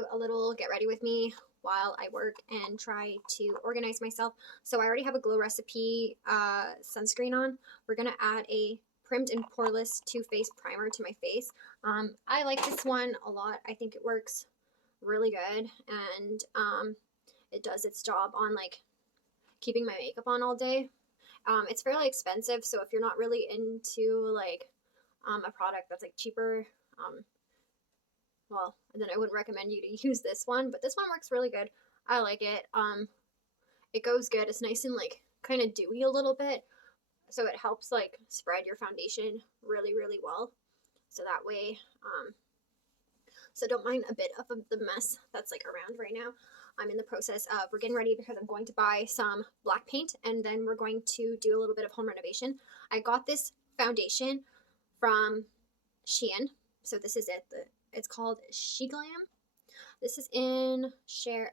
do a little get ready with me while I work and try to organize myself. So I already have a Glow Recipe sunscreen on. We're going to add a Primed and Poreless Too Faced primer to my face. I like this one a lot. I think it works really good, and it does its job on like keeping my makeup on all day. It's fairly expensive, so if you're not really into like a product that's like cheaper, well, then I wouldn't recommend you to use this one, but this one works really good. I like it. It goes good. It's nice and like kind of dewy a little bit, so it helps like spread your foundation really, really well. So that way, so don't mind a bit of the mess that's like around right now. I'm in the process of, we're getting ready because I'm going to buy some black paint, and then we're going to do a little bit of home renovation. I got this foundation from Shein. So this is it. It's called She Glam. This is in shade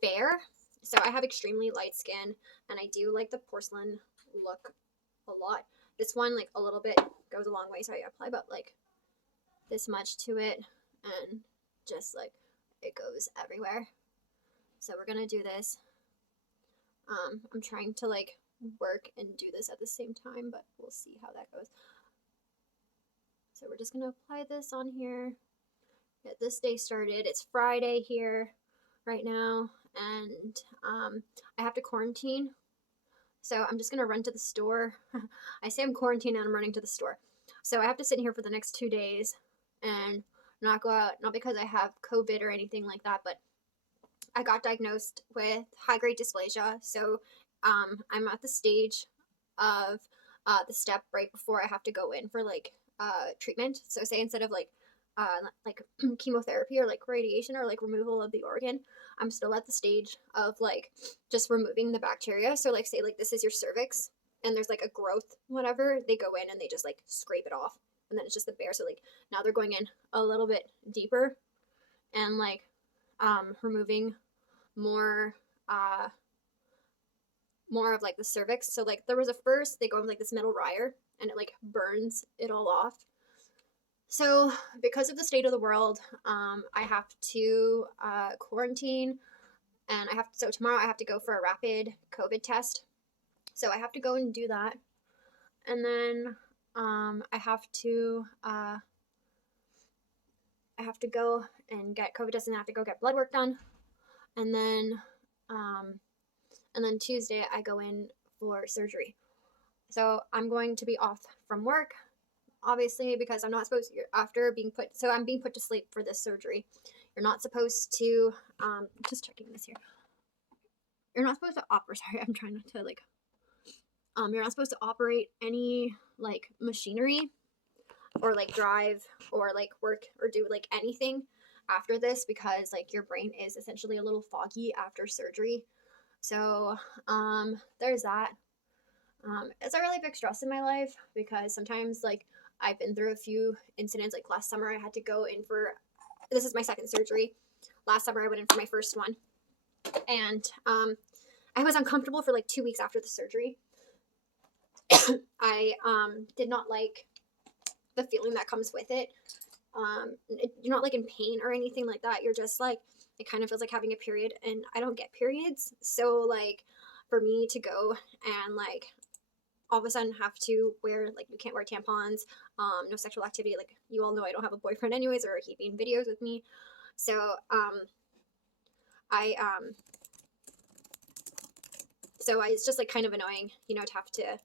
Fair. So I have extremely light skin, and I do like the porcelain look a lot. This one, like a little bit, goes a long way. So I apply about like this much to it, and just like it goes everywhere. So we're gonna do this. I'm trying to like work and do this at the same time, but we'll see how that goes. So we're just gonna apply this on here. Get this day started. It's Friday here right now, and I have to quarantine. So I'm just gonna run to the store. I say I'm quarantined and I'm running to the store. So I have to sit here for the next 2 days and not go out, not because I have COVID or anything like that, but I got diagnosed with high-grade dysplasia. So I'm at the stage of the step right before I have to go in for like treatment. So say instead of like chemotherapy or like radiation or like removal of the organ, I'm still at the stage of like just removing the bacteria. So like say like this is your cervix and there's like a growth, whatever, they go in and they just like scrape it off, and then it's just the bare. So like now they're going in a little bit deeper and like removing more more of like the cervix. So like there was a first, they go in like this metal wire and it like burns it all off. So because of the state of the world, I have to quarantine, and so tomorrow I have to go for a rapid COVID test. So I have to go and do that. And then I have to go and get COVID tested, and I have to go get blood work done. And then Tuesday I go in for surgery. So I'm going to be off from work, obviously, because I'm not supposed to, after being put, so I'm being put to sleep for this surgery. You're not supposed to, just checking this here. You're not supposed to operate, sorry, I'm trying not to like, you're not supposed to operate any like machinery or like drive or like work or do like anything after this, because like your brain is essentially a little foggy after surgery. So there's that. It's a really big stress in my life because sometimes like I've been through a few incidents. Like last summer I had to go in for, this is my second surgery. Last summer I went in for my first one, and I was uncomfortable for like 2 weeks after the surgery. I did not like the feeling that comes with it. You're not like in pain or anything like that. You're just like, it kind of feels like having a period, and I don't get periods. So like for me to go and like all of a sudden have to wear, like, you can't wear tampons, no sexual activity. Like, you all know I don't have a boyfriend anyways, or he being videos with me. So it's just like kind of annoying, you know, to have to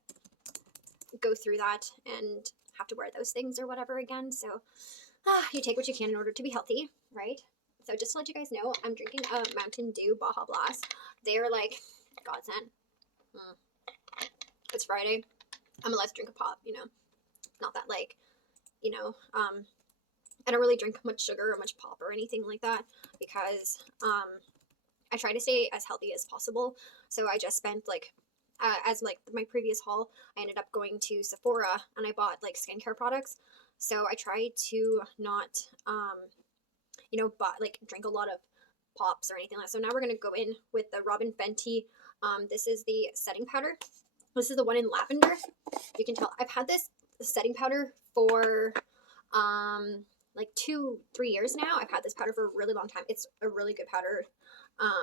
go through that and have to wear those things or whatever again. So you take what you can in order to be healthy, right? So just to let you guys know, I'm drinking a Mountain Dew Baja Blast. They are like godsend. It's Friday. I'm allowed to drink a pop, you know. Not that like, you know, I don't really drink much sugar or much pop or anything like that because I try to stay as healthy as possible. So I just spent like, as like my previous haul, I ended up going to Sephora and I bought like skincare products. So I try to not, you know, like drink a lot of pops or anything like that. So now we're going to go in with the Robin Fenty. This is the setting powder. This is the one in lavender. You can tell I've had this setting powder for like 2-3 years now. I've had this powder for a really long time. It's a really good powder.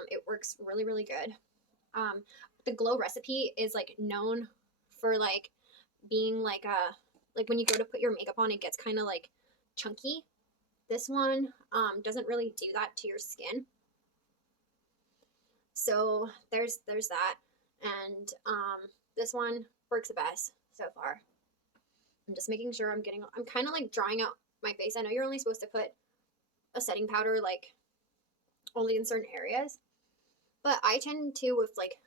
It works really, really good. The Glow recipe is like known for like being like like when you go to put your makeup on, it gets kind of like chunky. This one doesn't really do that to your skin. So there's that, and this one works the best so far. I'm just making sure I'm kind of like drying out my face. I know you're only supposed to put a setting powder like only in certain areas, but I tend to, with like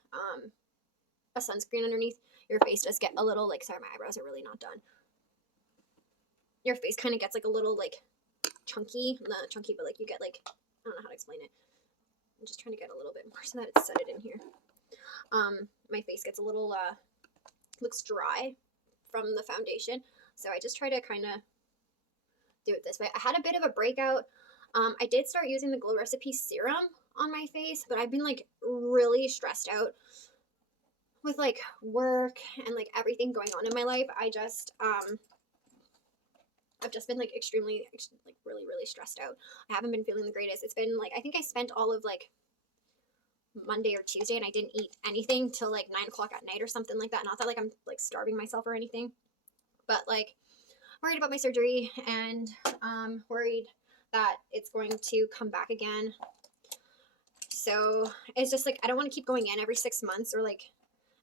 a sunscreen underneath, your face does get a little like, sorry, my eyebrows are really not done. Your face kind of gets like a little like chunky, not chunky, but like you get like, I don't know how to explain it. I'm just trying to get a little bit more so that it's set it in here. My face gets a little, looks dry from the foundation. So I just try to kind of do it this way. I had a bit of a breakout. I did start using the Glow Recipe serum on my face, but I've been like really stressed out with like work and like everything going on in my life. I've just been like extremely, like really stressed out. I haven't been feeling the greatest. It's been like, I think I spent all of like Monday or Tuesday and I didn't eat anything till like 9 o'clock at night or something like that. Not that like I'm like starving myself or anything, but like worried about my surgery and worried that it's going to come back again. So it's just like, I don't want to keep going in every 6 months or like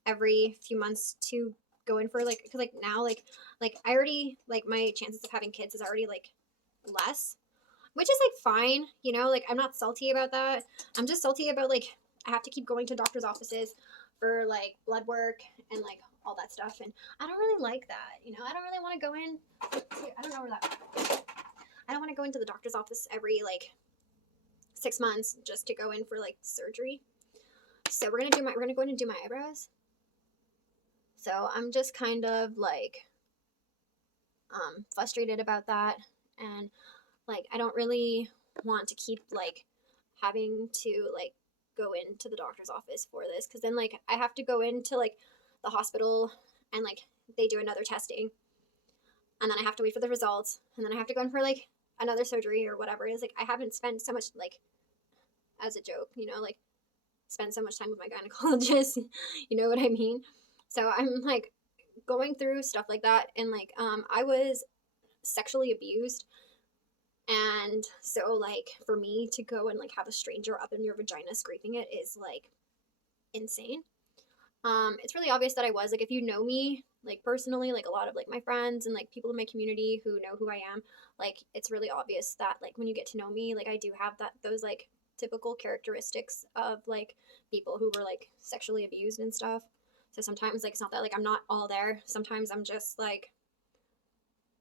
every few months to go in for like, because like now like I already, like my chances of having kids is already like less, which is like fine, you know, like I'm not salty about that. I'm just salty about like I have to keep going to doctor's offices for like blood work and like all that stuff, and I don't really like that, you know. I don't really want to go in, I don't know where that, I don't want to go into the doctor's office every like 6 months just to go in for like surgery. So we're gonna go in and do my eyebrows. So I'm just kind of like frustrated about that, and like I don't really want to keep like having to like go into the doctor's office for this, because then like I have to go into like the hospital and like they do another testing, and then I have to wait for the results, and then I have to go in for like another surgery or whatever it is. Like I haven't spent so much, like as a joke, you know, like spend so much time with my gynecologist, you know what I mean? So I'm like going through stuff like that, and like I was sexually abused, and so like for me to go and like have a stranger up in your vagina scraping it is like insane. It's really obvious that I was, like, if you know me like personally, like a lot of like my friends and like people in my community who know who I am, like it's really obvious that like when you get to know me, like I do have those like typical characteristics of like people who were like sexually abused and stuff. So sometimes like it's not that like I'm not all there. Sometimes I'm just like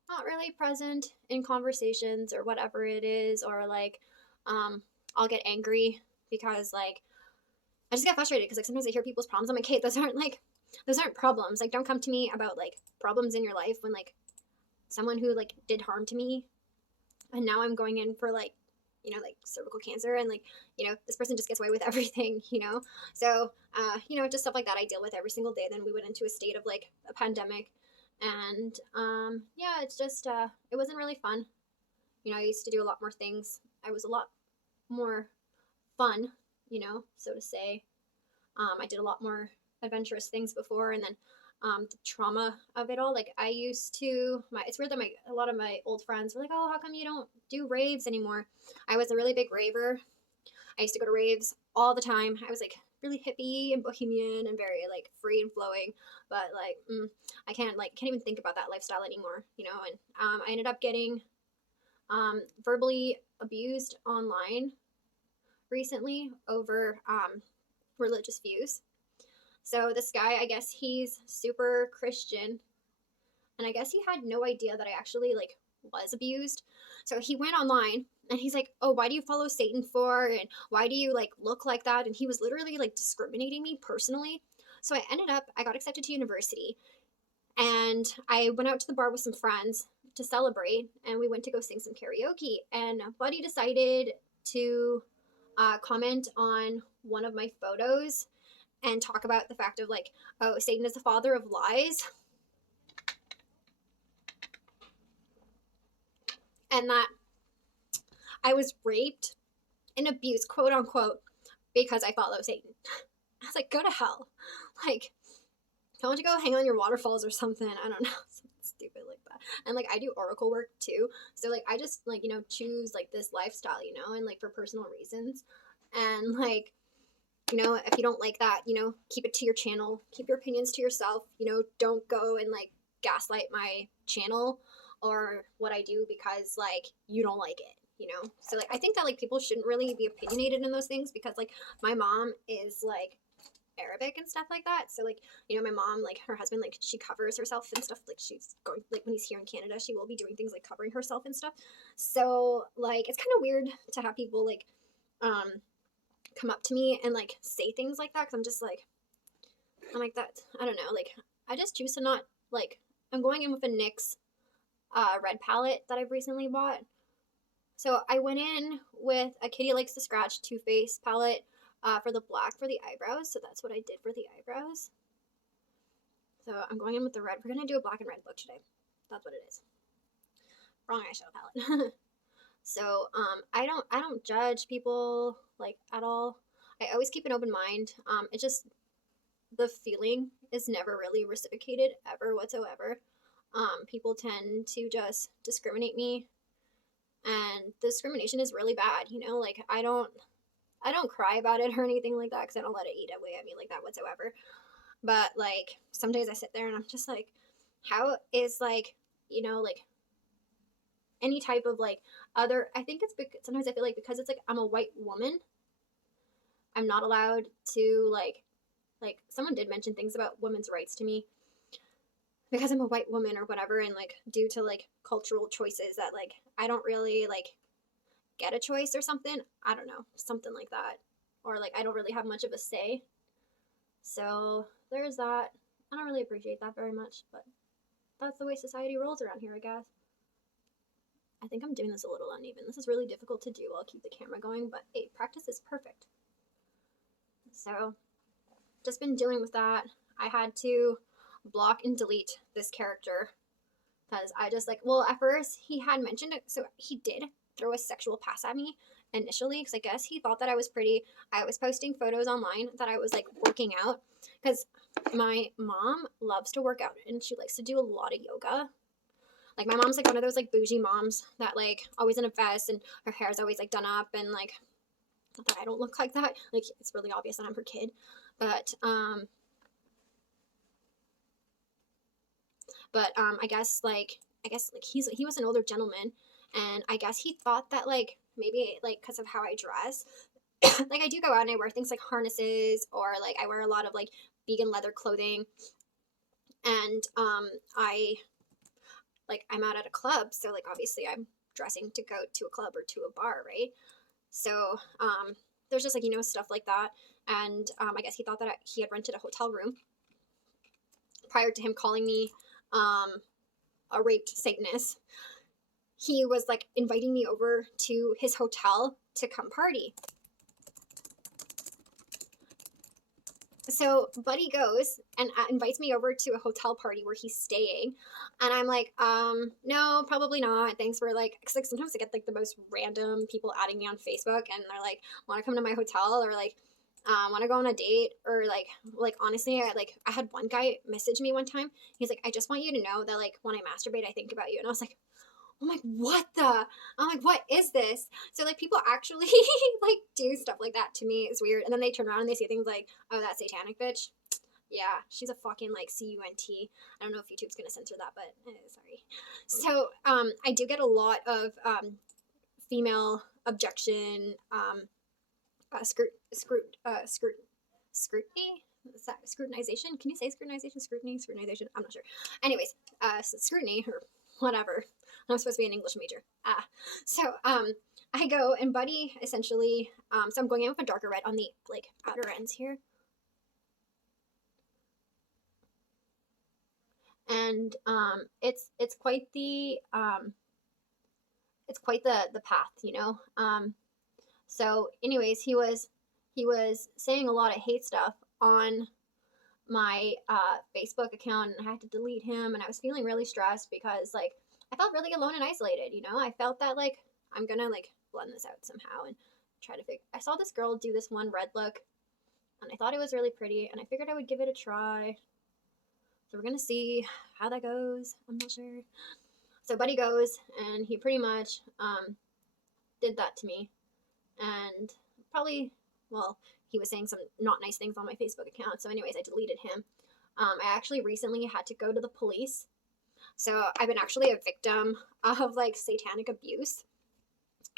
not really present in conversations or whatever it is, or like I'll get angry because like I just get frustrated because like sometimes I hear people's problems. I'm like, hey, those aren't problems. Like don't come to me about like problems in your life when like someone who like did harm to me, and now I'm going in for like, you know, like cervical cancer, and like, you know, this person just gets away with everything, you know? So, you know, just stuff like that I deal with every single day. Then we went into a state of like a pandemic, and yeah, it's just, it wasn't really fun. You know, I used to do a lot more things. I was a lot more fun, you know, so to say. I did a lot more adventurous things before, and then the trauma of it all. Like I used to, it's weird that a lot of my old friends were like, oh, how come you don't do raves anymore? I was a really big raver. I used to go to raves all the time. I was like really hippie and bohemian and very like free and flowing, but like I can't even think about that lifestyle anymore, you know. And I ended up getting verbally abused online recently over religious views. So this guy, I guess he's super Christian, and I guess he had no idea that I actually like was abused. So he went online and he's like, oh, why do you follow Satan for? And why do you like look like that? And he was literally like discriminating me personally. So I got accepted to university, and I went out to the bar with some friends to celebrate, and we went to go sing some karaoke, and Buddy decided to comment on one of my photos and talk about the fact of like, oh, Satan is the father of lies. And that I was raped and abused, quote unquote, because I follow Satan. I was like, go to hell. Like, I want to go hang on your waterfalls or something. I don't know. Something stupid like that. And like, I do oracle work too. So like, I just like, choose like this lifestyle, and like for personal reasons. And like, if you don't like that, keep it to your channel, keep your opinions to yourself, don't go and like gaslight my channel or what I do because like you don't like it. So like I think that like people shouldn't really be opinionated in those things because like my mom is like Arabic and stuff like that. So like, my mom, like her husband, like she covers herself and stuff. Like she's going, like when he's here in Canada, she will be doing things like covering herself and stuff. So like, it's kind of weird to have people like, come up to me and like say things like that. Cause I'm like that. I don't know. Like I just choose to not like, I'm going in with a NYX, red palette that I've recently bought. So I went in with a Kitty Likes to Scratch Too Faced palette for the black for the eyebrows. So that's what I did for the eyebrows. So I'm going in with the red. We're going to do a black and red look today. That's what it is. Wrong eyeshadow palette. So I don't judge people like at all. I always keep an open mind. It just, the feeling is never really reciprocated ever whatsoever. People tend to just discriminate me. And discrimination is really bad, like I don't cry about it or anything like that because I don't let it eat away at me like that whatsoever. But like some days I sit there and I'm just like, how is like, like any type of like other, I think it's because sometimes I feel like because it's like I'm a white woman, I'm not allowed to like someone did mention things about women's rights to me because I'm a white woman or whatever, and like due to like cultural choices that like I don't really like get a choice or something. I don't know, something like that. Or like I don't really have much of a say. So there's that. I don't really appreciate that very much, but that's the way society rolls around here, I guess. I think I'm doing this a little uneven. This is really difficult to do. I'll keep the camera going, but hey, practice is perfect. So just been dealing with that. I had to block and delete this character because I just like, well, at first he had mentioned it, so he did throw a sexual pass at me initially because I guess he thought that I was pretty. I was posting photos online that I was like working out because my mom loves to work out and she likes to do a lot of yoga. Like my mom's like one of those like bougie moms that like always in a vest and her hair's always like done up and like, not that I don't look like that. Like it's really obvious that I'm her kid, but I guess he was an older gentleman, and I guess he thought that like maybe like because of how I dress, like I do go out and I wear things like harnesses or like I wear a lot of like vegan leather clothing, and I'm out at a club, so like obviously I'm dressing to go to a club or to a bar, right? So there's just like stuff like that, and I guess he thought that he had rented a hotel room prior to him calling me a raped Satanist. He was like inviting me over to his hotel to come party. So Buddy goes and invites me over to a hotel party where he's staying, and I'm like, no, probably not. Thanks for like, cause like sometimes I get like the most random people adding me on Facebook, and they're like, want to come to my hotel or like, want to go on a date or like honestly, I had one guy message me one time. He's like, I just want you to know that like when I masturbate, I think about you, and I was like, I'm like, what the? I'm like, what is this? So like people actually like do stuff like that to me. It's weird. And then they turn around and they say things like, oh, that satanic bitch. Yeah, she's a fucking like CUNT. I don't know if YouTube's gonna censor that, but sorry. So I do get a lot of female objection, scrutiny. Is that scrutinization? Can you say scrutinization? Scrutinization? I'm not sure. Anyways, scrutiny or whatever. I'm supposed to be an English major. So I go and Buddy essentially, so I'm going in with a darker red on the like outer ends here. And it's quite the path, So anyways, he was saying a lot of hate stuff on my Facebook account, and I had to delete him, and I was feeling really stressed because like I felt really alone and isolated. I felt that like I'm gonna like blend this out somehow and try to figure. I saw this girl do this one red look, and I thought it was really pretty, and I figured I would give it a try. So we're gonna see how that goes. I'm not sure. So Buddy goes, and he pretty much did that to me, and probably, well, he was saying some not nice things on my Facebook account. So anyways, I deleted him. I actually recently had to go to the police. So I've been actually a victim of like satanic abuse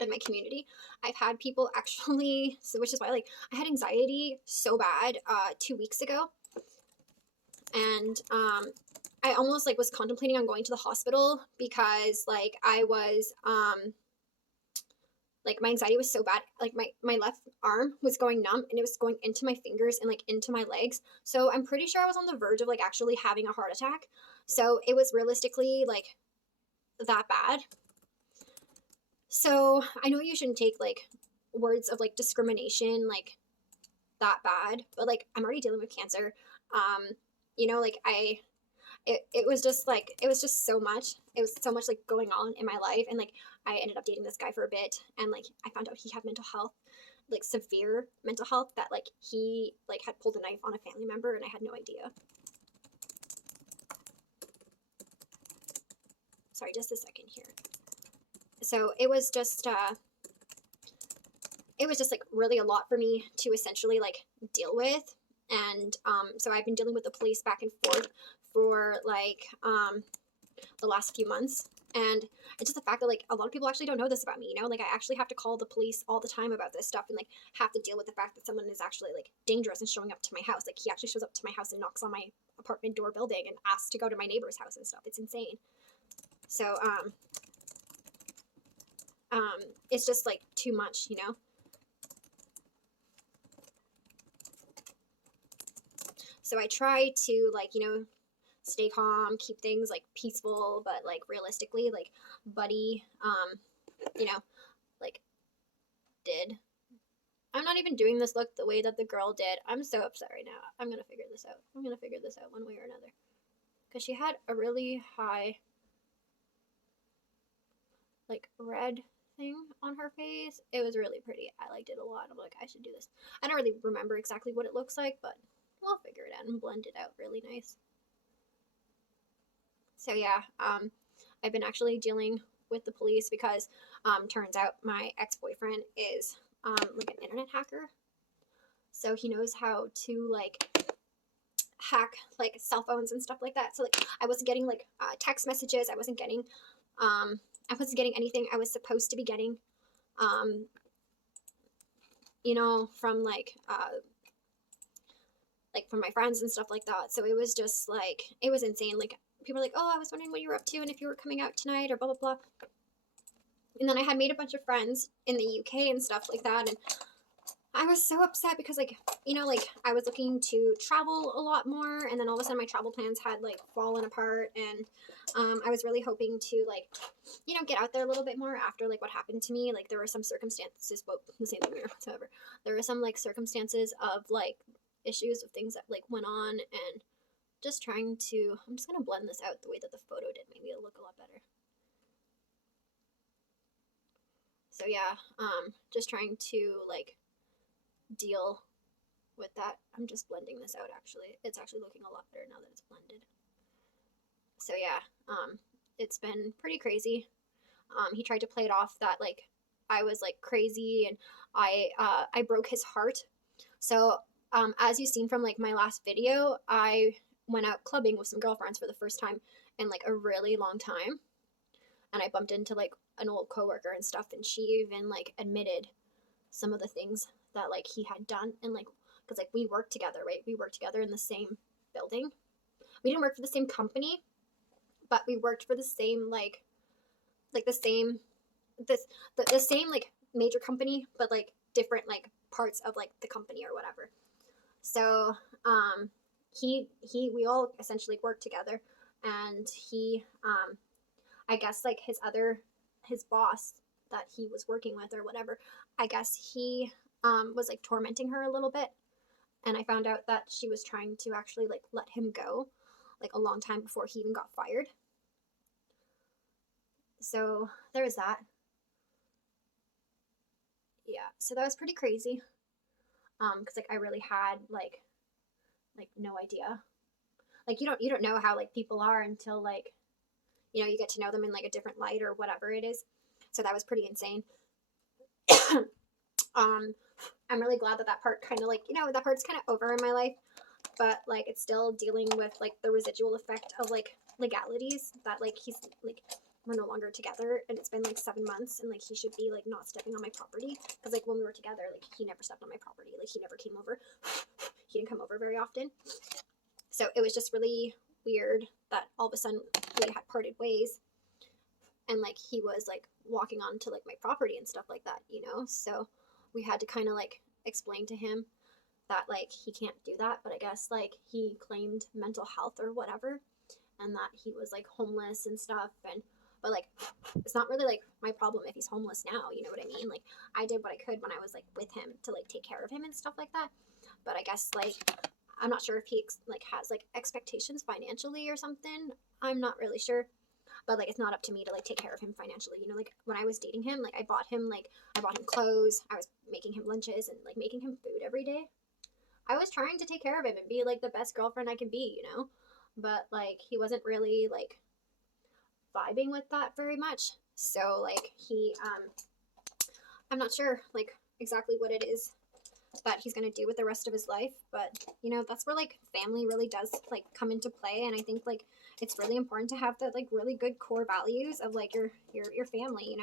in my community. I've had people actually, so which is why like I had anxiety so bad 2 weeks ago, and I almost like was contemplating on going to the hospital because like I was like my anxiety was so bad, like my left arm was going numb and it was going into my fingers and like into my legs. So I'm pretty sure I was on the verge of like actually having a heart attack. So it was realistically like that bad. So I know you shouldn't take like words of like discrimination like that bad, but like I'm already dealing with cancer. You know, like it was just like it was just so much. It was so much like going on in my life, and like I ended up dating this guy for a bit, and like I found out he had mental health, like severe mental health, that like he like had pulled a knife on a family member, and I had no idea. Sorry, just a second here. So it was just like really a lot for me to essentially like deal with, and so I've been dealing with the police back and forth for like the last few months. And it's just the fact that like a lot of people actually don't know this about me, you know, like I actually have to call the police all the time about this stuff, and like have to deal with the fact that someone is actually like dangerous and showing up to my house. Like he actually shows up to my house and knocks on my apartment door building and asks to go to my neighbor's house and stuff. It's insane. So it's just like too much, you know. So I try to like, you know, stay calm, keep things like peaceful, but like realistically, like Buddy, you know, like did. I'm not even doing this look the way that the girl did. I'm so upset right now. I'm gonna figure this out. I'm gonna figure this out one way or another. Because she had a really high, like, red thing on her face. It was really pretty. I liked it a lot. I'm like, I should do this. I don't really remember exactly what it looks like, but we'll figure it out and blend it out really nice. So yeah, I've been actually dealing with the police because turns out my ex-boyfriend is like an internet hacker. So he knows how to like hack like cell phones and stuff like that. So like I wasn't getting like text messages. I wasn't getting anything I was supposed to be getting, you know, from like from my friends and stuff like that. So it was just like, it was insane. Like people were like, oh, I was wondering what you were up to and if you were coming out tonight or blah, blah, blah. And then I had made a bunch of friends in the UK and stuff like that. And I was so upset because like, you know, like I was looking to travel a lot more. And then all of a sudden my travel plans had like fallen apart. And I was really hoping to like, you know, get out there a little bit more after like what happened to me. Like there were some circumstances, well, the same thing whatsoever. There were some like circumstances of like issues of things that like went on, and just trying to, I'm just going to blend this out the way that the photo did. Maybe it'll look a lot better. So yeah, just trying to like deal with that. I'm just blending this out actually. It's actually looking a lot better now that it's blended. So yeah, it's been pretty crazy. He tried to play it off that like I was like crazy and I broke his heart. So as you've seen from like my last video, I went out clubbing with some girlfriends for the first time in like a really long time, and I bumped into like an old coworker and stuff, and she even like admitted some of the things that like he had done. And like, because like we worked together, right? We worked together in the same building. We didn't work for the same company, but we worked for the same the same like major company, but like different like parts of like the company or whatever. So we all essentially worked together, and he I guess like his boss that he was working with or whatever, I guess he was like tormenting her a little bit, and I found out that she was trying to actually like let him go like a long time before he even got fired. So there's that. yeah, so that was pretty crazy. Because like I really had like no idea. Like you don't know how like people are until like you get to know them in like a different light or whatever it is. So that was pretty insane. um, I'm really glad that that part kind of like that part's kind of over in my life, but like it's still dealing with like the residual effect of like legalities that like he's like we're no longer together and it's been like 7 months and like he should be like not stepping on my property because like when we were together like he never stepped on my property, like he never came over. He didn't come over very often, so it was just really weird that all of a sudden we had parted ways and like he was like walking onto like my property and stuff like that, so we had to kind of like explain to him that like he can't do that, but I guess like he claimed mental health or whatever and that he was like homeless and stuff, and but like it's not really like my problem if he's homeless now, you know what I mean? Like I did what I could when I was like with him to like take care of him and stuff like that, but I guess like I'm not sure if he like has like expectations financially or something. I'm not really sure, but like it's not up to me to like take care of him financially, like when I was dating him, like I bought him clothes, I was making him lunches and like making him food every day. I was trying to take care of him and be like the best girlfriend I could be, but like he wasn't really like vibing with that very much. So like I'm not sure like exactly what it is that he's going to do with the rest of his life, but that's where like family really does like come into play, and I think like it's really important to have that like really good core values of like your family,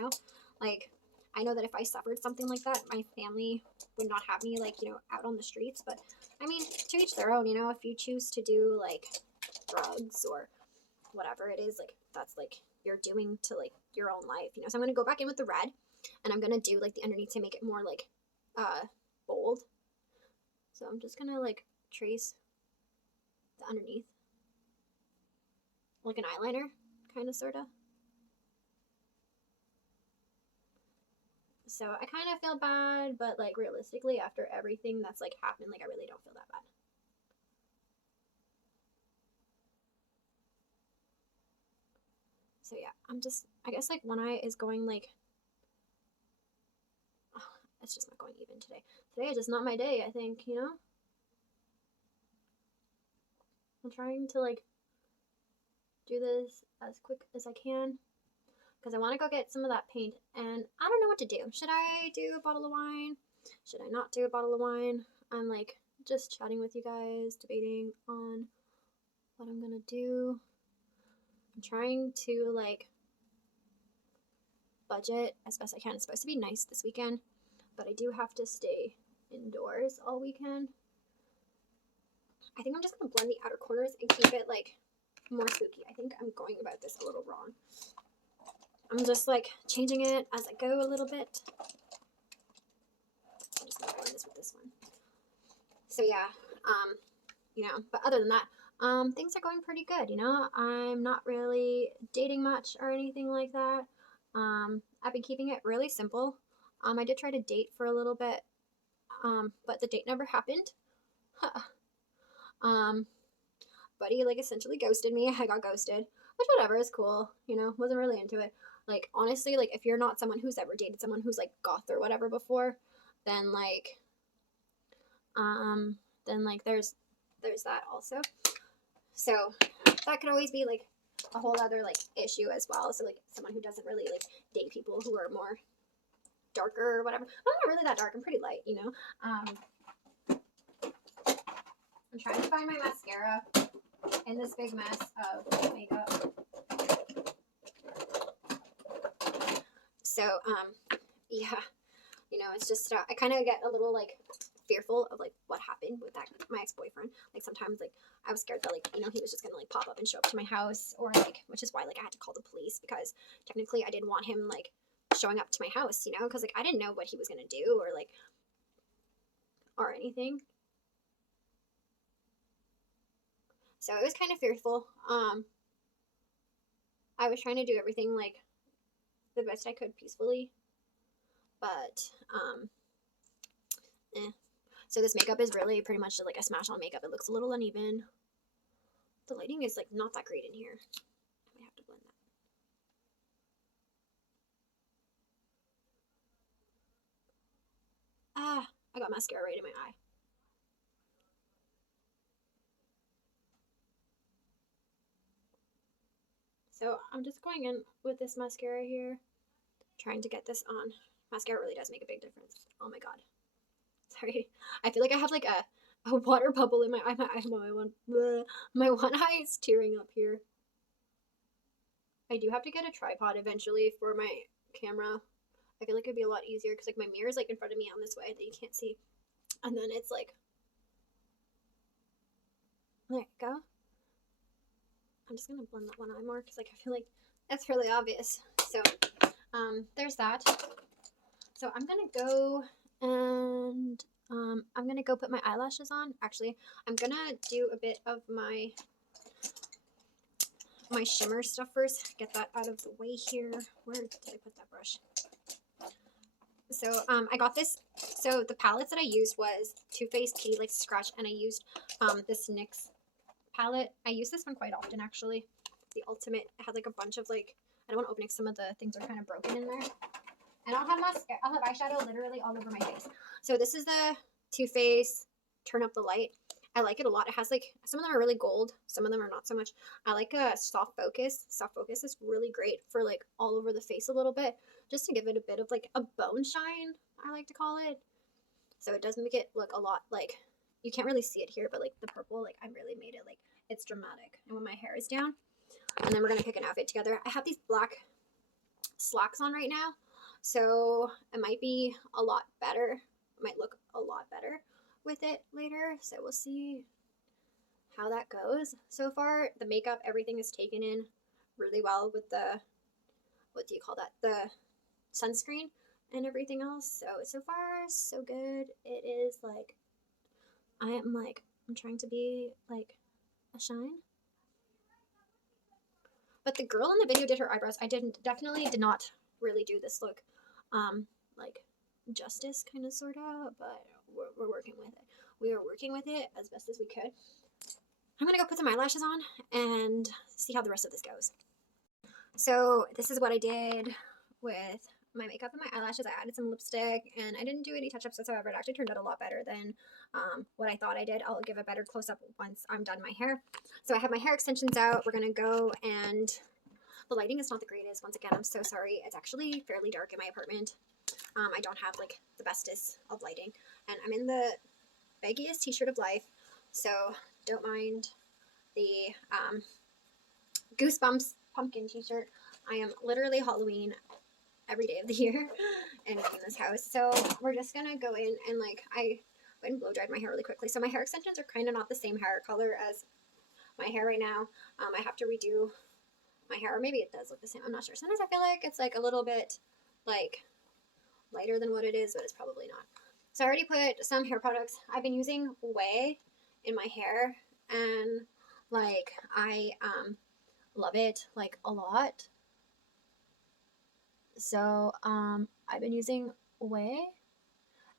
like I know that if I suffered something like that, my family would not have me like out on the streets, but I mean, to each their own, if you choose to do like drugs or whatever it is, like that's like you're doing to like your own life, so I'm going to go back in with the red and I'm going to do like the underneath to make it more like bold. So I'm just gonna like trace the underneath like an eyeliner, kind of, sort of. So I kind of feel bad, but like realistically after everything that's like happened, like I really don't feel that bad. So yeah, I guess like one eye is going like, oh, it's just not going even today. Today is just not my day, I think, I'm trying to like do this as quick as I can because I want to go get some of that paint and I don't know what to do. Should I do a bottle of wine? Should I not do a bottle of wine? I'm like just chatting with you guys, debating on what I'm gonna do. I'm trying to like budget as best I can. It's supposed to be nice this weekend, but I do have to stay indoors all weekend. I think I'm just gonna blend the outer corners and keep it like more spooky. I think I'm going about this a little wrong. I'm just like changing it as I go a little bit. I'm just gonna blend this with this one. So yeah, but other than that, things are going pretty good, I'm not really dating much or anything like that. I've been keeping it really simple. I did try to date for a little bit, but the date never happened. um, but he like essentially ghosted me. I got ghosted, which whatever is cool, wasn't really into it. Like honestly, like if you're not someone who's ever dated someone who's like goth or whatever before, then like there's that also. So that could always be like a whole other like issue as well. So like someone who doesn't really like date people who are more darker or whatever. I'm not really that dark. I'm pretty light, I'm trying to find my mascara in this big mess of makeup. So yeah, it's just I kind of get a little like fearful of like what happened with my ex-boyfriend. Like sometimes like I was scared that like he was just gonna like pop up and show up to my house, or like, which is why like I had to call the police, because technically I didn't want him like showing up to my house, because like I didn't know what he was gonna do or like or anything. So it was kind of fearful. I was trying to do everything like the best I could peacefully, but so this makeup is really pretty much like a smash on makeup. It looks a little uneven. The lighting is like not that great in here. I might have to blend that. mascara right in my eye. So I'm just going in with this mascara here, trying to get this on. Mascara really does make a big difference. Oh my god. Sorry. I feel like I have like a water bubble in my eye. My one eye is tearing up here. I do have to get a tripod eventually for my camera. I feel like it'd be a lot easier because like my mirror is like in front of me on this way that you can't see. And then it's like, there you go. I'm just gonna blend that one eye more because like I feel like that's really obvious. So there's that. So I'm gonna go and I'm gonna go put my eyelashes on. Actually, I'm gonna do a bit of my shimmer stuff first. Get that out of the way here. Where did I put that brush? So I got this. So the palettes that I used was Too Faced Katie Likes to Scratch, and I used this NYX palette. I use this one quite often actually. The Ultimate. It had like a bunch of like, I don't want to open it. Some of the things are kind of broken in there. And I'll have mascara. I'll have eyeshadow literally all over my face. So this is the Too Faced Turn Up the Light. I like it a lot. It has like, some of them are really gold, some of them are not so much. I like a soft focus. Soft focus is really great for like all over the face a little bit, just to give it a bit of like a bone shine, I like to call it. So it does make it look a lot like, you can't really see it here, but like the purple, like I really made it like, it's dramatic. And when my hair is down, and then we're gonna pick an outfit together. I have these black slacks on right now, so it might be a lot better. It might look a lot better with it later, so we'll see how that goes. So far the makeup, everything is taken in really well with the, what do you call that, the sunscreen and everything else. So far so good. It is like, I'm trying to be like a shine, but the girl in the video did her eyebrows. I definitely did not really do this look like justice, kind of sort of, but we're working with it. We are working with it as best as we could. I'm gonna go put some eyelashes on and see how the rest of this goes. So this is what I did with my makeup and my eyelashes. I added some lipstick and I didn't do any touch-ups whatsoever. It actually turned out a lot better than what I thought I did. I'll give a better close-up once I'm done my hair. So I have my hair extensions out. We're gonna go, and the lighting is not the greatest. Once again, I'm so sorry. It's actually fairly dark in my apartment. I don't have like the bestest of lighting, and I'm in the baggiest t-shirt of life, so don't mind the Goosebumps pumpkin t-shirt. I am literally Halloween every day of the year in this house. So we're just gonna go in and like, I went and blow dried my hair really quickly. So my hair extensions are kind of not the same hair color as my hair right now. I have to redo my hair, or maybe it does look the same. I'm not sure. Sometimes I feel like it's like a little bit like lighter than what it is, but it's probably not. So I already put some hair products. I've been using Way in my hair, and like I love it like a lot. So I've been using Way.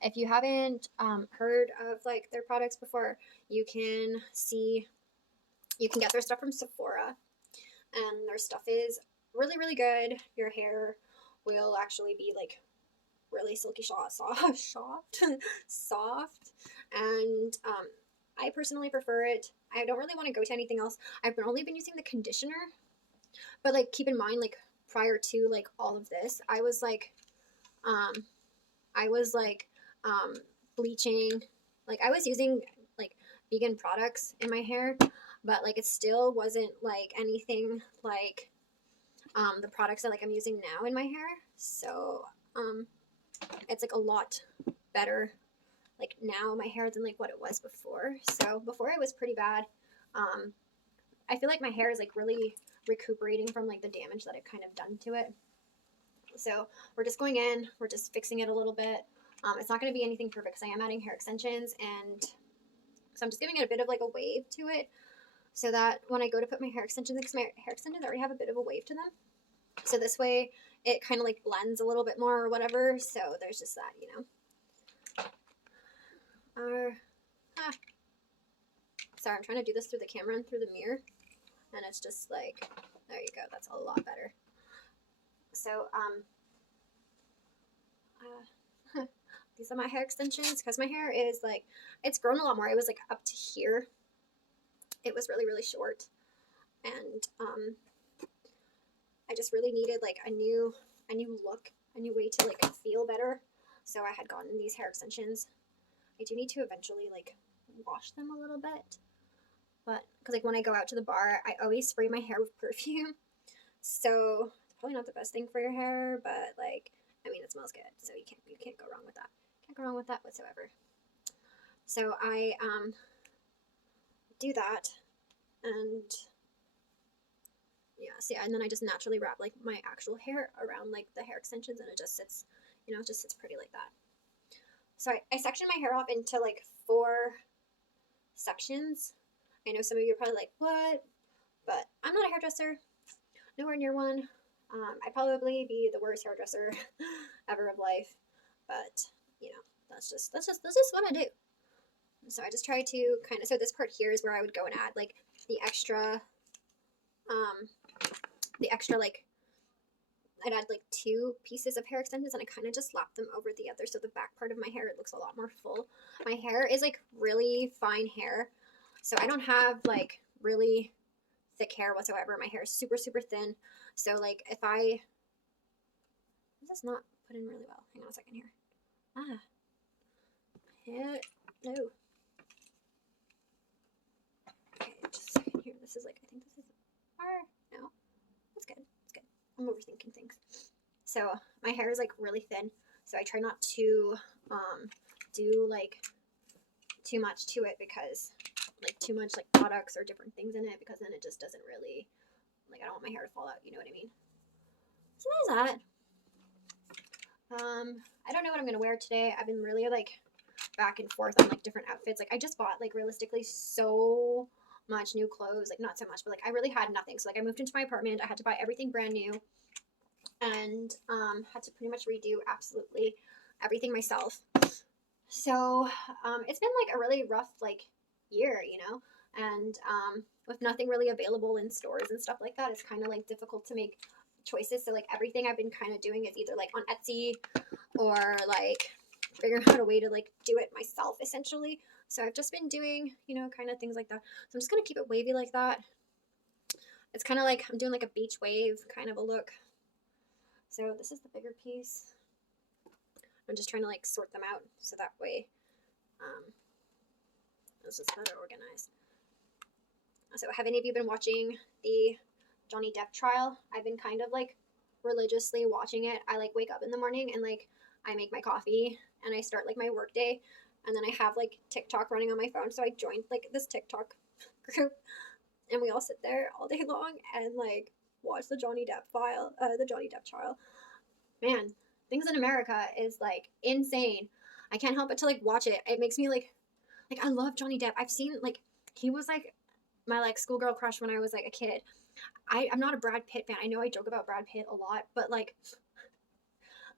If you haven't heard of like their products before, you can get their stuff from Sephora, and their stuff is really, really good. Your hair will actually be like really silky, soft, and I personally prefer it. I don't really want to go to anything else. I've only been using the conditioner, but like keep in mind, like prior to like all of this, I was like bleaching, like I was using like vegan products in my hair, but like it still wasn't like anything like the products that like I'm using now in my hair. So it's like a lot better like now my hair than like what it was before. So before it was pretty bad. I feel like my hair is like really recuperating from like the damage that it kind of done to it. So we're just going in, we're just fixing it a little bit. It's not going to be anything perfect because I am adding hair extensions, and so I'm just giving it a bit of like a wave to it, so that when I go to put my hair extensions in, because my hair extensions already have a bit of a wave to them, so this way it kind of like blends a little bit more or whatever. So there's just that, you know. Sorry, I'm trying to do this through the camera and through the mirror, and it's just like, there you go, that's a lot better. So these are my hair extensions because my hair is like, it's grown a lot more. It was like up to here. It was really, really short. And I just really needed like a new look, a new way to like feel better. So I had gotten these hair extensions. I do need to eventually like wash them a little bit. But because like when I go out to the bar, I always spray my hair with perfume. So it's probably not the best thing for your hair, but like, I mean, it smells good, so you can't go wrong with that. Can't go wrong with that whatsoever. So I do that, and yeah, see, and then I just naturally wrap like my actual hair around like the hair extensions, and it just sits, you know, it just sits pretty like that. So I section my hair off into like 4 sections. I know some of you are probably like, what? But I'm not a hairdresser, nowhere near one. I'd probably be the worst hairdresser ever of life, but you know, that's just what I do. So I just try to kind of, so this part here is where I would go and add like the extra like, I'd add like 2 pieces of hair extensions, and I kind of just lap them over the other, so the back part of my hair, it looks a lot more full. My hair is like really fine hair, so I don't have like really thick hair whatsoever. My hair is super, super thin. So like if I, this is not put in really well. Hang on a second here. Yeah, no. Okay, just a second here. This is like, I think this is, no, that's good. That's good. I'm overthinking things. So my hair is like really thin, so I try not to do like too much to it, because like too much like products or different things in it, because then it just doesn't really, like, I don't want my hair to fall out, you know what I mean? So there's that. I don't know what I'm gonna wear today. I've been really like back and forth on like different outfits. Like I just bought like realistically so much new clothes, like not so much, but like I really had nothing. So like I moved into my apartment, I had to buy everything brand new, and had to pretty much redo absolutely everything myself. So it's been like a really rough like year, you know, and with nothing really available in stores and stuff like that, it's kind of like difficult to make choices. So like everything I've been kind of doing is either like on Etsy or like figuring out a way to like do it myself essentially. So I've just been doing, you know, kind of things like that. So I'm just gonna keep it wavy like that. It's kind of like I'm doing like a beach wave kind of a look. So this is the bigger piece. I'm just trying to like sort them out so that way this is better organized. So have any of you been watching the Johnny Depp trial? I've been kind of like religiously watching it. I like wake up in the morning and like I make my coffee and I start like my work day, and then I have like TikTok running on my phone. So I joined like this TikTok group, and we all sit there all day long and like watch the Johnny Depp trial. Man, things in America is like insane. I can't help but to like watch it. It makes me like I love Johnny Depp. I've seen like, he was like my like schoolgirl crush when I was like a kid. I'm not a Brad Pitt fan. I know I joke about Brad Pitt a lot, but like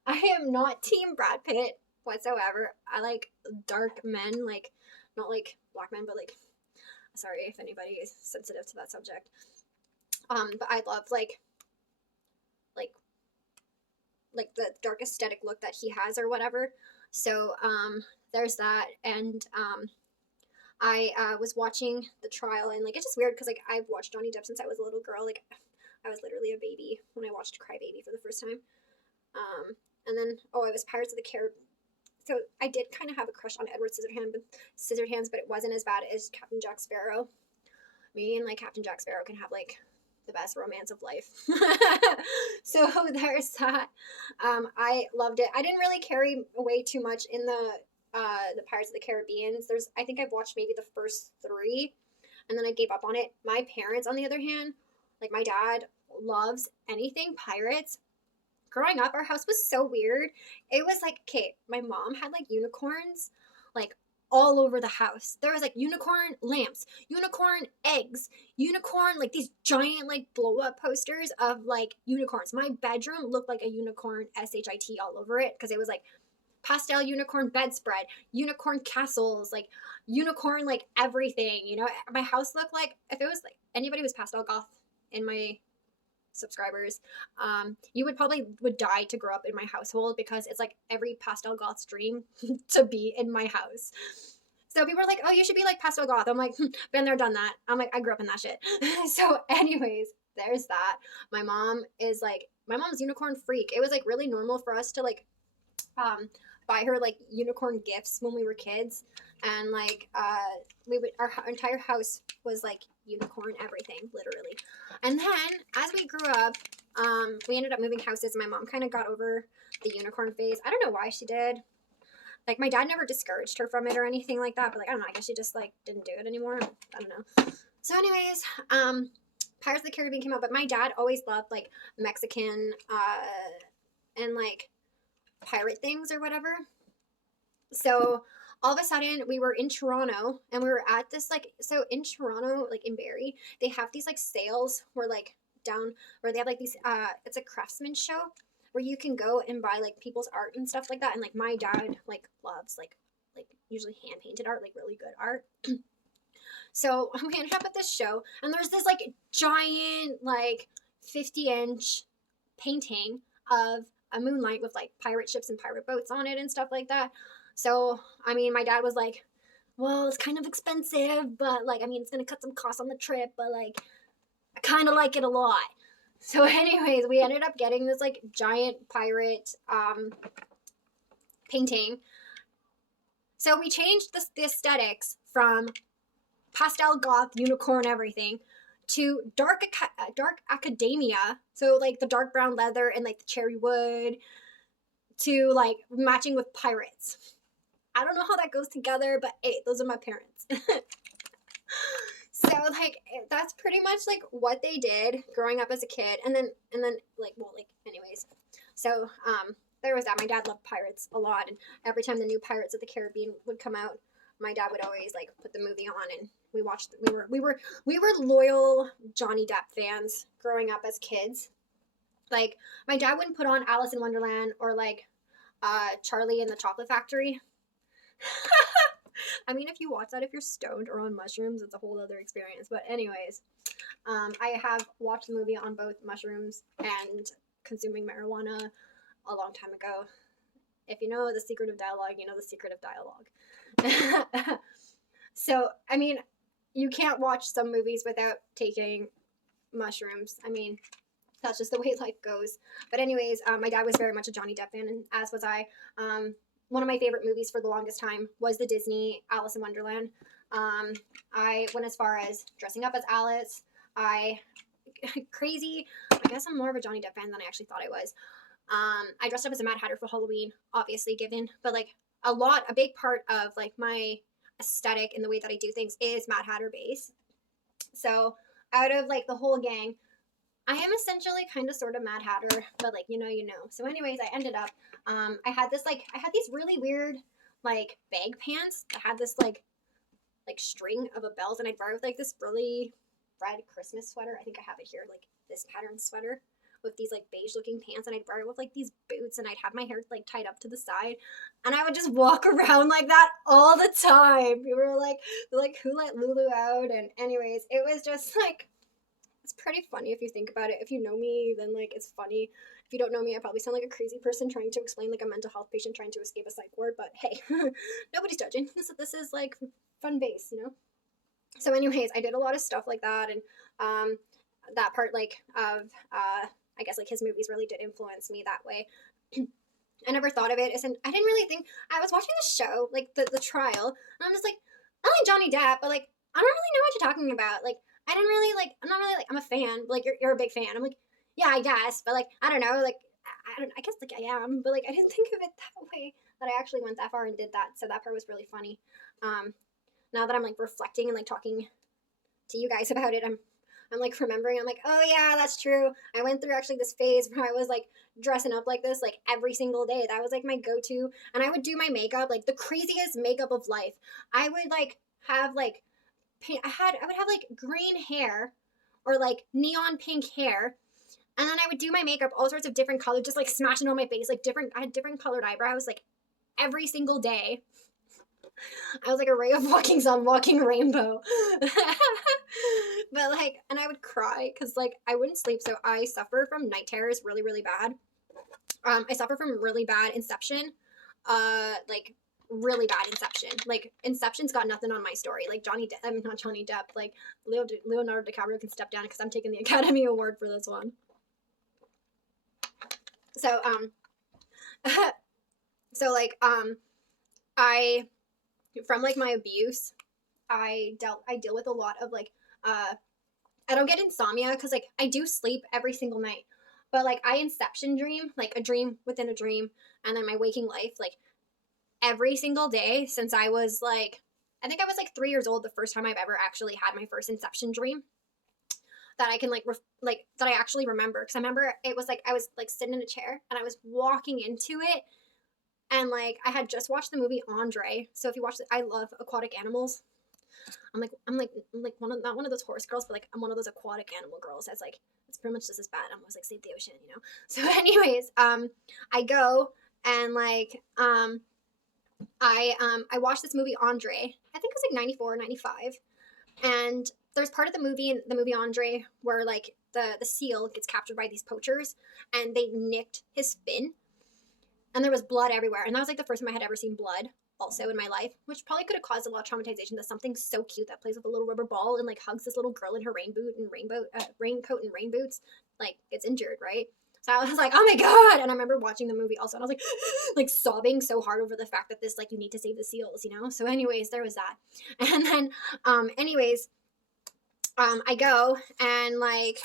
I am not team Brad Pitt whatsoever. I like dark men, like not like black men, but like, sorry if anybody is sensitive to that subject. But I love like the dark aesthetic look that he has or whatever. So there's that. And I was watching the trial, and like it's just weird because like I've watched Johnny Depp since I was a little girl. Like I was literally a baby when I watched Cry Baby for the first time. And then I was Pirates of the Caribbean. So I did kind of have a crush on Edward Scissorhands, but it wasn't as bad as Captain Jack Sparrow. Me and like Captain Jack Sparrow can have like the best romance of life. So there's that. I loved it. I didn't really carry away too much in the Pirates of the Caribbean. I think I've watched maybe the first 3, and then I gave up on it. My parents, on the other hand, like my dad loves anything pirates. Growing up, our house was so weird. It was like, okay, my mom had like unicorns, like all over the house. There was like unicorn lamps, unicorn eggs, unicorn, like these giant like blow up posters of like unicorns. My bedroom looked like a unicorn SHIT all over it, because it was like pastel unicorn bedspread, unicorn castles, like unicorn, like everything, you know. My house looked like, if it was like anybody who's pastel goth in my subscribers, you would die to grow up in my household because it's like every pastel goth's dream to be in my house. So people are like, oh, you should be like pastel goth. I'm like, been there, done that. I'm like, I grew up in that shit. So anyways, there's that. My mom's unicorn freak. It was like really normal for us to like buy her like unicorn gifts when we were kids, and like our entire house was like unicorn everything, literally. And then as we grew up, we ended up moving houses. My mom kind of got over the unicorn phase. I don't know why she did. Like, my dad never discouraged her from it or anything like that, but like, I don't know, I guess she just like didn't do it anymore. I don't know. So anyways, Pirates of the Caribbean came out, but my dad always loved like Mexican and like pirate things or whatever. So all of a sudden we were in Toronto and we were at this like, so in Toronto, like in Barrie, they have these like sales where like down where they have like these it's a craftsman show where you can go and buy like people's art and stuff like that. And like my dad like loves like usually hand painted art, like really good art. So we ended up at this show and there's this like giant like 50-inch painting of a moonlight with like pirate ships and pirate boats on it and stuff like that. So I mean, my dad was like, well, it's kind of expensive, but like, I mean, it's gonna cut some costs on the trip, but like I kind of like it a lot. So anyways, we ended up getting this like giant pirate painting. So we changed the aesthetics from pastel goth unicorn everything to dark academia. So like the dark brown leather and like the cherry wood to like matching with pirates. I don't know how that goes together, but hey, those are my parents. So like that's pretty much like what they did growing up as a kid, and then like, well, like anyways, so there was that. My dad loved pirates a lot, and every time the new Pirates of the Caribbean would come out, my dad would always like put the movie on and we watched. We were loyal Johnny Depp fans growing up as kids. Like my dad wouldn't put on Alice in Wonderland or like Charlie and the Chocolate Factory. I mean, if you watch that, if you're stoned or on mushrooms, it's a whole other experience. But anyways, I have watched the movie on both mushrooms and consuming marijuana a long time ago. If you know the secret of dialogue, you know the secret of dialogue. So, I mean, you can't watch some movies without taking mushrooms. I mean, that's just the way life goes. But anyways, my dad was very much a Johnny Depp fan, and as was I. One of my favorite movies for the longest time was the Disney Alice in Wonderland. I went as far as dressing up as Alice. Crazy. I guess I'm more of a Johnny Depp fan than I actually thought I was. I dressed up as a Mad Hatter for Halloween, obviously given, but like a big part of like my aesthetic and the way that I do things is Mad Hatter base. So out of like the whole gang, I am essentially kind of sort of Mad Hatter, but like, you know. So anyways, I ended up, I had these really weird like bag pants that had this like string of a belt, and I'd wear with like this really red Christmas sweater. I think I have it here, like this pattern sweater with these like beige looking pants, and I'd wear it with like these boots, and I'd have my hair like tied up to the side, and I would just walk around like that all the time. People were like, who let Lulu out? And anyways, it was just like, it's pretty funny if you think about it. If you know me, then like it's funny. If you don't know me, I probably sound like a crazy person trying to explain like a mental health patient trying to escape a psych ward, but hey, nobody's judging. This is like fun base, you know? So anyways, I did a lot of stuff like that, and that part like of I guess like his movies really did influence me that way. I never thought of it as I didn't really think. I was watching the show, like the trial, and I'm just like, I like Johnny Depp, but like I don't really know what you're talking about. Like I didn't really like. I'm not really like. I'm a fan. But, like you're a big fan. I'm like, yeah, I guess, but like I don't know. Like I guess like I am, but like I didn't think of it that way. That I actually went that far and did that. So that part was really funny. Now that I'm like reflecting and like talking to you guys about it, I'm like remembering. I'm like, oh yeah, that's true. I went through actually this phase where I was like dressing up like this like every single day. That was like my go-to, and I would do my makeup like the craziest makeup of life. I would like have like. I would have like green hair or like neon pink hair, and then I would do my makeup all sorts of different colors, just like smashing on my face, like I had different colored eyebrows like every single day. I was like a ray of walking sun, walking rainbow. But like, and I would cry because like I wouldn't sleep. So I suffer from night terrors really, really bad. I suffer from really bad inception. Like really bad inception. Like Inception's got nothing on my story. Like not Johnny Depp. Like Leonardo DiCaprio can step down because I'm taking the Academy Award for this one. So so like I from like my abuse, I deal with a lot of like I don't get insomnia because like I do sleep every single night, but like I inception dream, like a dream within a dream, and then my waking life, like every single day since I was like, I think I was like 3 years old the first time I've ever actually had my first inception dream that I can like that I actually remember, because I remember it was like I was like sitting in a chair and I was walking into it, and like I had just watched the movie Andre. So if you watch it, I love aquatic animals. I'm like one of, not one of those horse girls, but like I'm one of those aquatic animal girls. That's like, it's pretty much just as bad. I'm always like save the ocean, you know. So anyways, I go and like I watched this movie Andre. I think it was like 94, 95, and there's part of the movie in the movie Andre where like the seal gets captured by these poachers and they nicked his fin, and there was blood everywhere, and that was like the first time I had ever seen blood also in my life, which probably could have caused a lot of traumatization, that something so cute that plays with a little rubber ball and like hugs this little girl in her raincoat and rain boots like gets injured, right? So I was like, oh my god. And I remember watching the movie also, and I was like like sobbing so hard over the fact that this, like, you need to save the seals, you know. So anyways, there was that. And then anyways, I go and like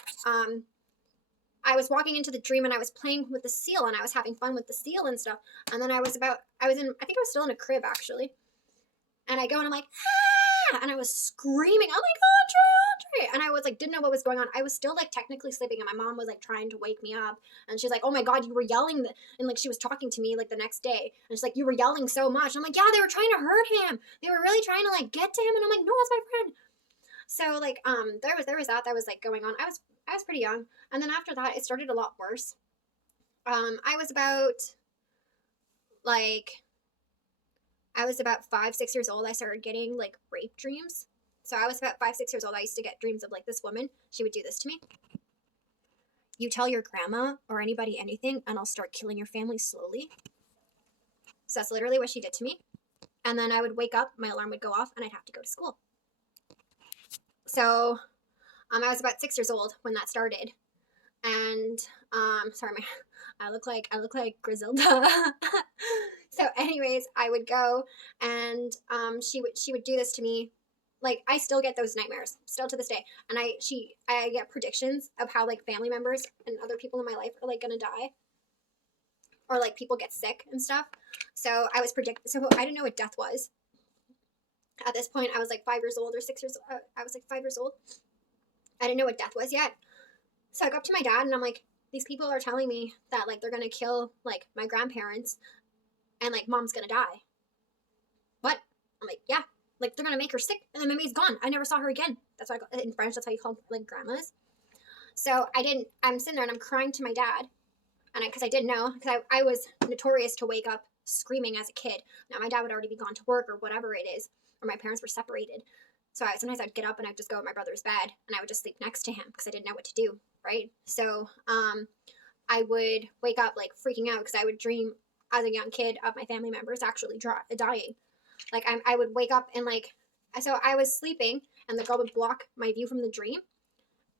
I was walking into the dream and I was playing with the seal and I was having fun with the seal and stuff. And then I think I was still in a crib actually. And I go and I'm like, ah! And I was screaming. I'm like, Andre. And I was like, didn't know what was going on. I was still like technically sleeping, and my mom was like trying to wake me up. And she's like, oh my God, you were yelling. And like, she was talking to me like the next day. And she's like, you were yelling so much. I'm like, yeah, they were trying to hurt him. They were really trying to like get to him. And I'm like, no, that's my friend. So like, there was that was like going on. I was pretty young. And then after that, it started a lot worse. I was about like, I was about 5, 6 years old. I started getting like rape dreams. So I was about 5, 6 years old. I used to get dreams of like this woman. She would do this to me. You tell your grandma or anybody anything, and I'll start killing your family slowly. So that's literally what she did to me. And then I would wake up, my alarm would go off, and I'd have to go to school. So I was about 6 years old when that started. And sorry, I look like Griselda. So anyways, I would go and she would do this to me. Like, I still get those nightmares still to this day. And I get predictions of how like family members and other people in my life are like gonna die, or like people get sick and stuff. So I didn't know what death was. At this point, I was like 5 years old or 6 years. I was like 5 years old. I didn't know what death was yet. So I go up to my dad and I'm like, these people are telling me that like they're gonna kill like my grandparents, and like mom's gonna die. What? I'm like, yeah, like they're gonna make her sick, and then my maid's gone. I never saw her again. That's why in French, that's how you call like grandmas. So I'm sitting there and I'm crying to my dad, and because I didn't know, because I was notorious to wake up screaming as a kid. Now my dad would already be gone to work or whatever it is, or my parents were separated. So sometimes I'd get up and I'd just go in my brother's bed and I would just sleep next to him because I didn't know what to do, right? So I would wake up like freaking out because I would dream as a young kid of my family members actually dying. Like I would wake up and like, so I was sleeping and the girl would block my view from the dream,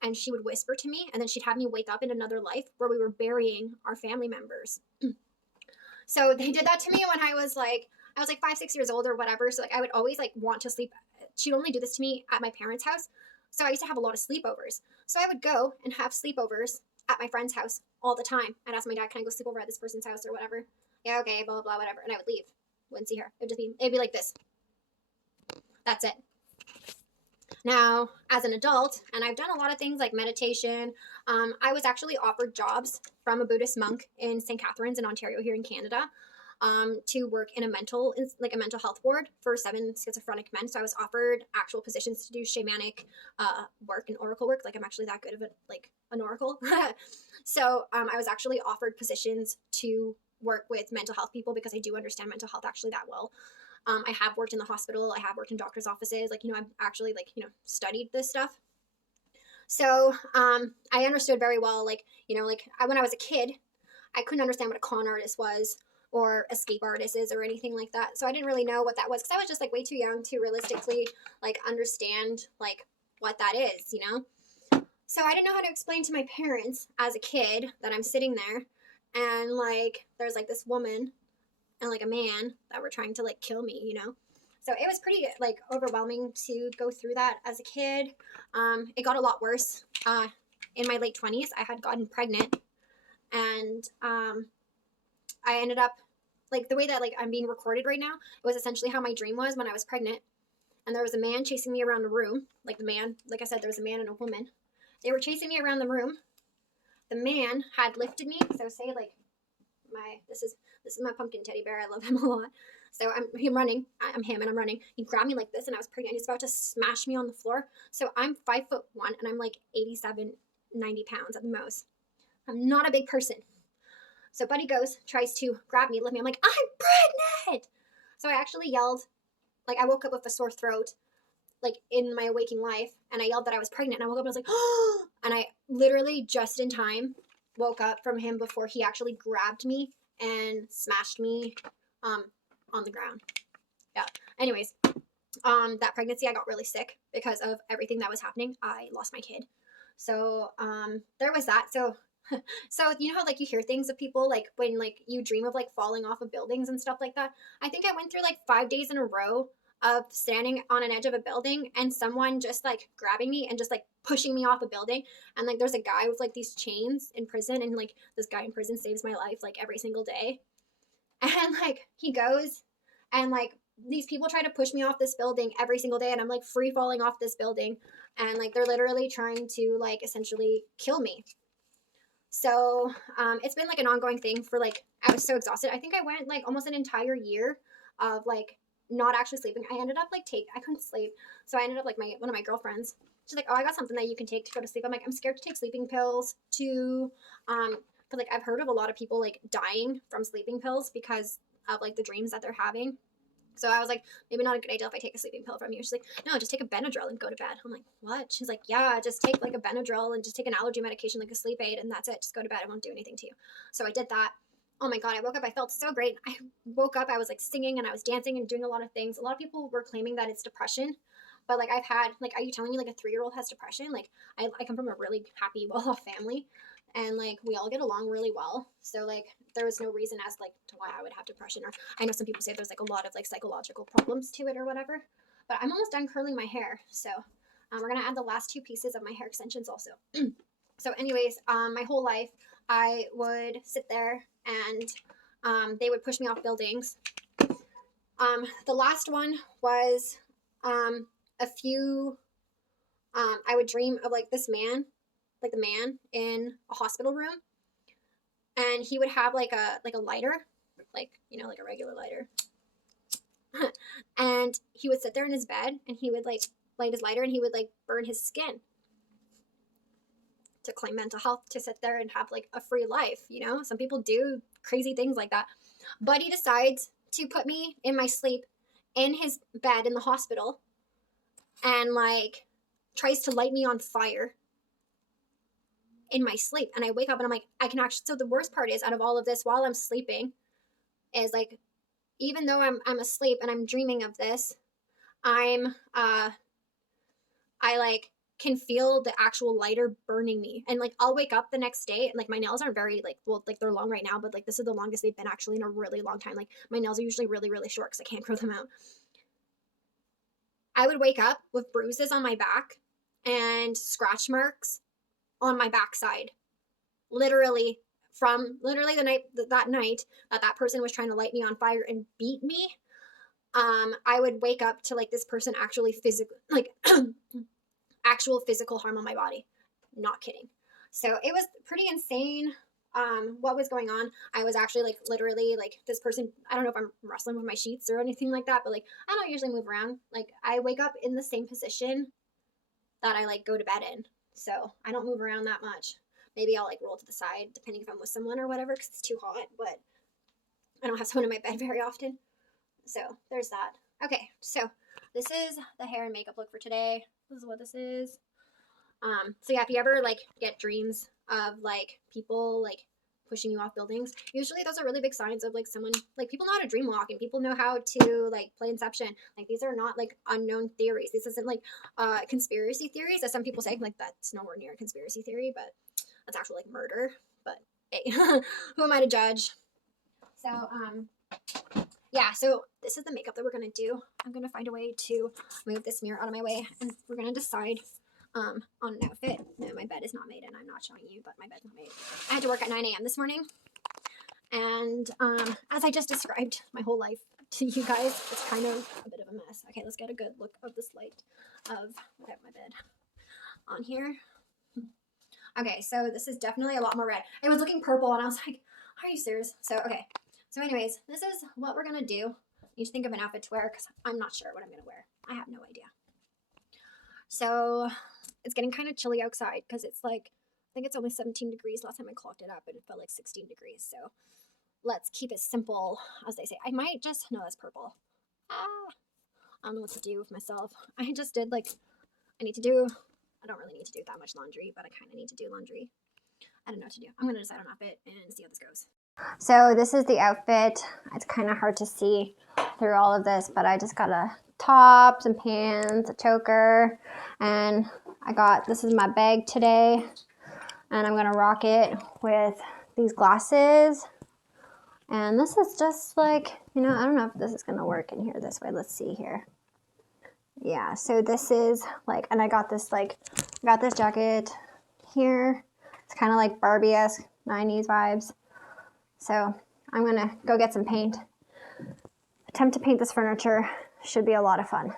and she would whisper to me, and then she'd have me wake up in another life where we were burying our family members. So they did that to me when I was like 5, 6 years old or whatever. So like I would always like want to sleep. She'd only do this to me at my parents' house. So I used to have a lot of sleepovers. So I would go and have sleepovers at my friend's house all the time. I'd ask my dad, can I go sleep over at this person's house or whatever? Yeah, okay, blah, blah, blah, whatever. And I would leave. Wouldn't see her. It'd be like this. That's it. Now, as an adult, and I've done a lot of things like meditation, I was actually offered jobs from a Buddhist monk in St. Catharines in Ontario here in Canada, to work in a mental health ward for 7 schizophrenic men. So I was offered actual positions to do shamanic work and oracle work. Like, I'm actually that good of an oracle. So I was actually offered positions to work with mental health people because I do understand mental health actually that well. I have worked in the hospital. I have worked in doctor's offices. Like, I've actually like, studied this stuff. So I understood very well, like, when I was a kid, I couldn't understand what a con artist was or escape artist is or anything like that. So I didn't really know what that was because I was just like way too young to realistically like understand like what that is. So I didn't know how to explain to my parents as a kid that I'm sitting there and like there's like this woman and like a man that were trying to like kill me. So it was pretty like overwhelming to go through that as a kid. It got a lot worse. In my late 20s, I had gotten pregnant, and I ended up like the way that like I'm being recorded right now. It was essentially how my dream was when I was pregnant, and there was a man chasing me around the room. Like the man, like I said, there was a man and a woman. They were chasing me around the room. The man had lifted me. So say like this is my pumpkin teddy bear. I love him a lot. So I'm running. I'm him and I'm running. He grabbed me like this and I was pregnant. He's about to smash me on the floor. So I'm 5'1" and I'm like 87, 90 pounds at the most. I'm not a big person. So Buddy tries to grab me, lift me. I'm like, I'm pregnant. So I actually yelled, like I woke up with a sore throat, like in my waking life, and I yelled that I was pregnant. And I woke up and I was like, oh, and I literally just in time woke up from him before he actually grabbed me and smashed me on the ground. Yeah. Anyways, that pregnancy, I got really sick because of everything that was happening. I lost my kid. So there was that. So you know how like you hear things of people like when like you dream of like falling off of buildings and stuff like that. I think I went through like 5 days in a row of standing on an edge of a building and someone just like grabbing me and just like pushing me off a building. And like there's a guy with like these chains in prison, and like this guy in prison saves my life like every single day. And like he goes and like these people try to push me off this building every single day, and I'm like free falling off this building, and like they're literally trying to like essentially kill me. So it's been like an ongoing thing for like, I was so exhausted. I think I went like almost an entire year of like not actually sleeping. I ended up like I couldn't sleep. So I ended up like one of my girlfriends, she's like, oh, I got something that you can take to go to sleep. I'm like, I'm scared to take sleeping pills too. But like I've heard of a lot of people like dying from sleeping pills because of like the dreams that they're having. So I was like, maybe not a good idea if I take a sleeping pill from you. She's like, no, just take a Benadryl and go to bed. I'm like, what? She's like, yeah, just take like a Benadryl and just take an allergy medication, like a sleep aid, and that's it. Just go to bed. It won't do anything to you. So I did that. Oh my God, I woke up. I felt so great. I woke up. I was like singing and I was dancing and doing a lot of things. A lot of people were claiming that it's depression. But like I've had, like, are you telling me like a 3-year-old has depression? Like I come from a really happy, well-off family. And like we all get along really well. So like there was no reason as like to why I would have depression. Or I know some people say there's like a lot of like psychological problems to it or whatever. But I'm almost done curling my hair. So we're gonna add the last 2 pieces of my hair extensions also. So anyways, my whole life I would sit there and they would push me off buildings. The last one was a few. I would dream of like this man, like the man in a hospital room, and he would have like a lighter, like like a regular lighter. And he would sit there in his bed and he would like light his lighter and he would like burn his skin to claim mental health, to sit there and have like a free life. Some people do crazy things like that. But he decides to put me in my sleep in his bed in the hospital and like tries to light me on fire in my sleep. And I wake up and I'm like, I can actually, so the worst part is out of all of this while I'm sleeping is like, even though I'm asleep and I'm dreaming of this, I like can feel the actual lighter burning me. And like I'll wake up the next day and like my nails aren't very like, well, like they're long right now, but like this is the longest they've been actually in a really long time. Like my nails are usually really, really short because I can't grow them out. I would wake up with bruises on my back and scratch marks on my backside. Literally from the night that person was trying to light me on fire and beat me. I would wake up to like this person actually physical, like actual physical harm on my body. Not kidding. So it was pretty insane. What was going on? I was actually like literally like this person, I don't know if I'm wrestling with my sheets or anything like that, but like I don't usually move around. Like I wake up in the same position that I like go to bed in. So I don't move around that much. Maybe I'll like roll to the side depending if I'm with someone or whatever because it's too hot, but I don't have someone in my bed very often. So there's that. Okay, so this is the hair and makeup look for today. This is what this is. So yeah, if you ever like get dreams of like people like pushing you off buildings, usually those are really big signs of like someone, like people know how to dream walk and people know how to like play Inception. Like these are not like unknown theories. This isn't like conspiracy theories as some people say. Like that's nowhere near a conspiracy theory, but that's actually like murder. But hey, who am I to judge? So yeah, so this is the makeup that we're gonna do. I'm gonna find a way to move this mirror out of my way, and we're gonna decide on an outfit. No, my bed is not made, and I'm not showing you, but my bed's not made. I had to work at 9 a.m. this morning, and as I just described my whole life to you guys, it's kind of a bit of a mess. Okay, let's get a good look of this light of my bed on here. Okay, so this is definitely a lot more red. It was looking purple, and I was like, are you serious? So, okay. So anyways, this is what we're going to do. I need to think of an outfit to wear because I'm not sure what I'm going to wear. I have no idea. So it's getting kind of chilly outside because it's like, I think it's only 17 degrees. Last time I clocked it up and it felt like 16 degrees. So let's keep it simple, as they say. I might just, no, that's purple. I don't know what to do with myself. I just did like, I don't really need to do that much laundry, but I kind of need to do laundry. I don't know what to do. I'm going to decide on outfit and see how this goes. So this is the outfit. It's kind of hard to see through all of this, but I just got a top, some pants, a choker, and this is my bag today, and I'm gonna rock it with these glasses. And this is just like, I don't know if this is gonna work in here this way. Let's see here. Yeah, so this is like, and I got this jacket here. It's kind of like Barbie-esque 90s vibes. So I'm gonna go get some paint. Attempt to paint this furniture. Should be a lot of fun.